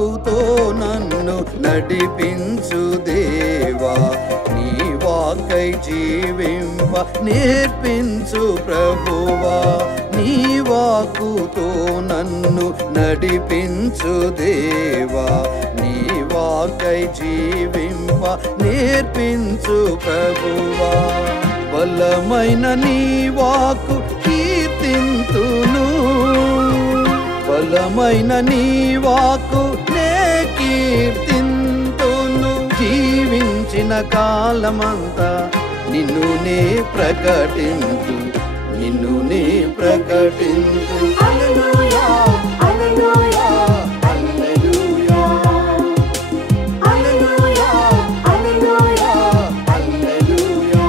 వాక్కుతో నన్ను నడిపించు దేవా, నీ వాక్కై జీవింప నేర్పించు ప్రభువా, నీ వాక్కుతో నన్ను నడిపించు దేవా, నీ వాక్కై జీవింప నేర్పించు ప్రభువా. బలమైన నీ వాక్కు కీర్తింతును, బలమైన నీ వాక్కు నే కీర్తింతును. జీవించిన కాలమంతా నిన్ను నే ప్రకటింతు, నిన్ను నే ప్రకటింతు. హల్లెలూయా హల్లెలూయా హల్లెలూయా హల్లెలూయా హల్లెలూయా హల్లెలూయా.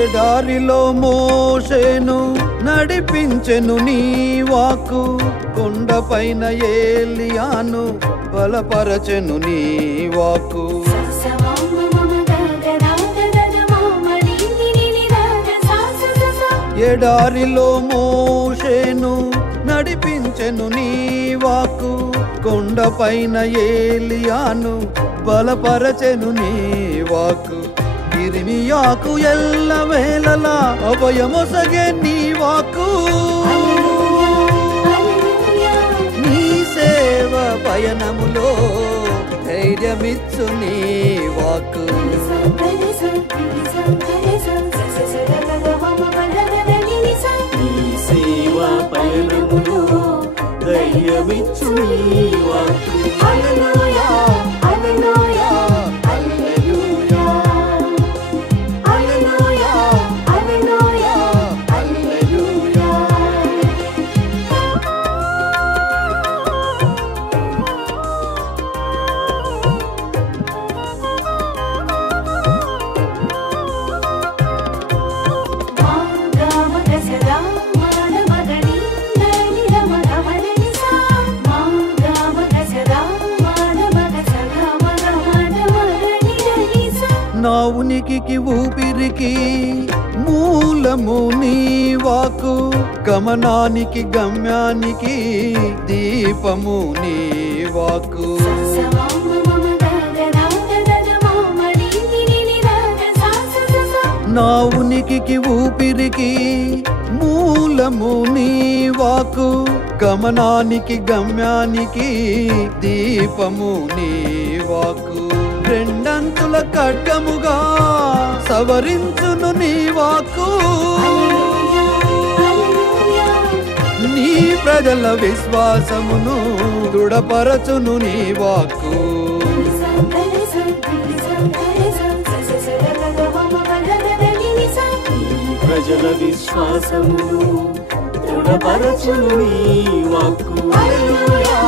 ఎడారిలో మోషేను నడిపించెను నీ వాక్కు, కొండపైన ఏలియాను బలపరచెను నీ వాక్కు. ఎడారిలో మోషేను నడిపించెను నీ వాక్కు, కొండపైన ఏలియాను బలపరచెను నీ వాక్కు. ఇర్మియాకు ఎల్లవేళలా అభయమొసగే నీ వాక్కు, నీ సేవ పయనములో ధైర్యమిచ్చు నీ వాక్కు. నీ సేవ పయనములో ధైర్యమిచ్చు నీ వాక్కు. హల్లెలూయా హల్లెలూయా హల్లెలూయా హల్లెలూయా హల్లెలూయా హల్లెలూయా. నా ఉనికికి ఊపిరికి మూలము నీ వాక్కు, గమనానికి గమ్యానికి దీపము నీ వాక్కు. నా ఉనికికి ఊపిరికి మూలము నీ వాక్కు, గమనానికి గమ్యానికి దీపము నీ వాక్కు. రెండంతుల ఖడ్గముగా సవరించును నీ వాక్కు, నీ ప్రజల విశ్వాసమును దృఢపరచును నీ వాక్కు. ప్రజల విశ్వాసమును దృఢపరచును నీ వాక్కు. హల్లెలూయా